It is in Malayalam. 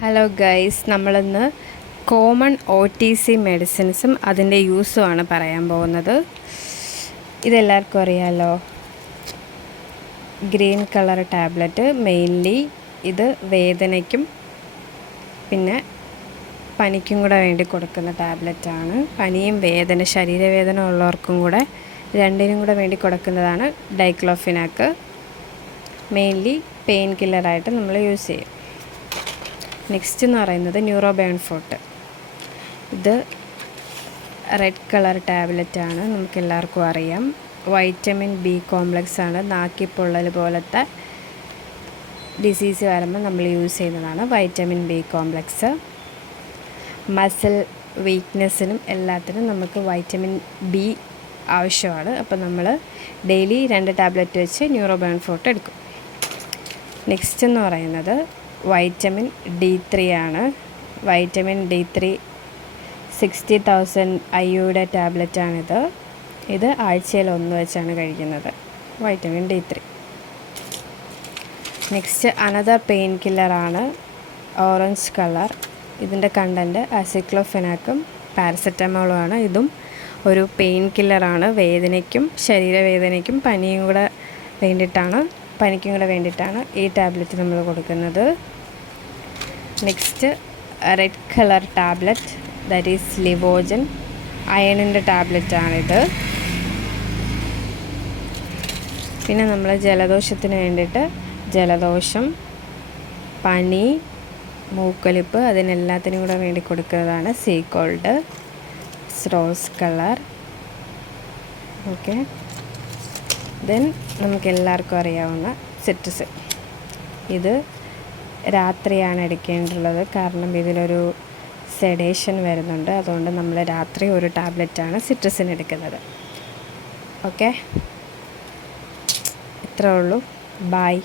ഹലോ ഗൈസ്, നമ്മളിന്ന് കോമൺ OTC മെഡിസിൻസും അതിൻ്റെ യൂസുമാണ് പറയാൻ പോകുന്നത്. ഇതെല്ലാവർക്കും അറിയാമല്ലോ. ഗ്രീൻ കളർ ടാബ്ലറ്റ്, മെയിൻലി ഇത് വേദനയ്ക്കും പിന്നെ പനിക്കും കൂടെ വേണ്ടി കൊടുക്കുന്ന ടാബ്ലറ്റാണ്. പനിയും ശരീരവേദന ഉള്ളവർക്കും കൂടെ രണ്ടിനും കൂടെ വേണ്ടി കൊടുക്കുന്നതാണ് ഡൈക്ലോഫിനാക്ക്. മെയിൻലി പെയിൻ കില്ലറായിട്ട് നമ്മൾ യൂസ് ചെയ്യും. നെക്സ്റ്റ് എന്ന് പറയുന്നത് ന്യൂറോബേൺ ഫോർട്ട്. ഇത് റെഡ് കളർ ടാബ്ലറ്റാണ്, നമുക്കെല്ലാവർക്കും അറിയാം. വൈറ്റമിൻ B കോംപ്ലക്സ് ആണ്. നാക്കിപ്പൊള്ളൽ പോലത്തെ ഡിസീസ് വരുമ്പോൾ നമ്മൾ യൂസ് ചെയ്യുന്നതാണ് വൈറ്റമിൻ B കോംപ്ലക്സ്. മസിൽ വീക്ക്നെസ്സിനും എല്ലാത്തിനും നമുക്ക് വൈറ്റമിൻ B ആവശ്യമാണ്. അപ്പോൾ നമ്മൾ ഡെയിലി 2 ടാബ്ലറ്റ് വെച്ച് ന്യൂറോബേൺ ഫോർട്ട് എടുക്കും. നെക്സ്റ്റ് എന്ന് പറയുന്നത് വൈറ്റമിൻ D3 ആണ്. വൈറ്റമിൻ D3 60,000 IUയുടെ ടാബ്ലറ്റാണിത്. ഇത് ആഴ്ചയിൽ 1 വെച്ചാണ് കഴിക്കുന്നത്, vitamin D3. Next another pain കില്ലറാണ് ഓറഞ്ച് കളർ. ഇതിൻ്റെ കണ്ടൻറ്റ് അസിക്ലോഫെനാക്കും പാരസെറ്റമോളുമാണ്. ഇതും ഒരു പെയിൻ കില്ലറാണ്. വേദനയ്ക്കും ശരീരവേദനയ്ക്കും പനിക്കും കൂടെ വേണ്ടിയിട്ടാണ് ഈ ടാബ്ലറ്റ് നമ്മൾ കൊടുക്കുന്നത്. Next red colour tablet, that is Livogen. അയണിൻ്റെ ടാബ്ലറ്റാണിത്. പിന്നെ നമ്മൾ ജലദോഷത്തിന് വേണ്ടിയിട്ട് ജലദോഷം, പനി, മൂക്കൊലിപ്പ് അതിനെല്ലാത്തിനും കൂടെ വേണ്ടി കൊടുക്കുന്നതാണ് സീക്കോൾഡ് റോസ് കളർ. ഓക്കെ, ദെൻ നമുക്കെല്ലാവർക്കും അറിയാവുന്ന സിട്രസിൻ. ഇത് രാത്രിയാണ് എടുക്കേണ്ടുള്ളത്, കാരണം ഇതിലൊരു സെഡേഷൻ വരുന്നുണ്ട്. അതുകൊണ്ട് നമ്മൾ രാത്രി ഒരു ടാബ്ലറ്റാണ് സിട്രസിൻ എടുക്കുന്നത്. ഓക്കെ, ഇത്രേ ഉള്ളൂ. ബൈ.